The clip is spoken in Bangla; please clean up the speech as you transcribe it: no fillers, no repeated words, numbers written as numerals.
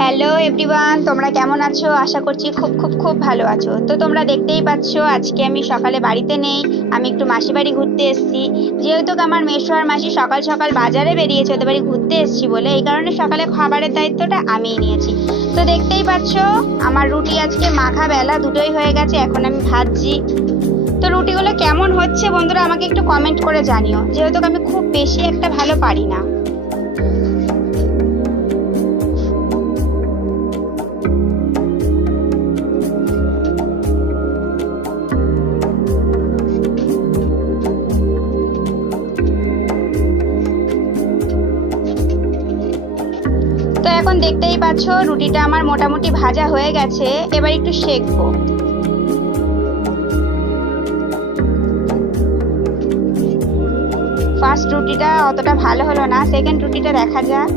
হ্যালো এভরিওয়ান, তোমরা কেমন আছো? আশা করছি খুব খুব খুব ভালো আছো। তো তোমরা দেখতেই পাচ্ছ আজকে আমি সকালে বাড়িতে নেই। আমি একটু মাসি বাড়ি ঘুরতে এসেছি। যেহেতু আমার মেসো আর মাসি সকাল সকাল বাজারে বেরিয়েছে ওদের বাড়ি ঘুরতে এসেছি বলে, এই কারণে সকালে খাবারের দায়িত্বটা আমিই নিয়েছি। তো দেখতেই পাচ্ছ আমার রুটি আজকে মাখা বেলা দুটোই হয়ে গেছে, এখন আমি ভাজছি। তো রুটিগুলো কেমন হচ্ছে বন্ধুরা আমাকে একটু কমেন্ট করে জানিও, যেহেতু আমি খুব বেশি একটা ভালো পারি না। তো এখন দেখতেই পাচ্ছ রুটিটা আমার মোটামুটি ভাজা হয়ে গেছে, এবার একটু সেঁকবো। ফার্স্ট রুটিটা অতটা ভালো হলো না, সেকেন্ড রুটিটা দেখা যাক।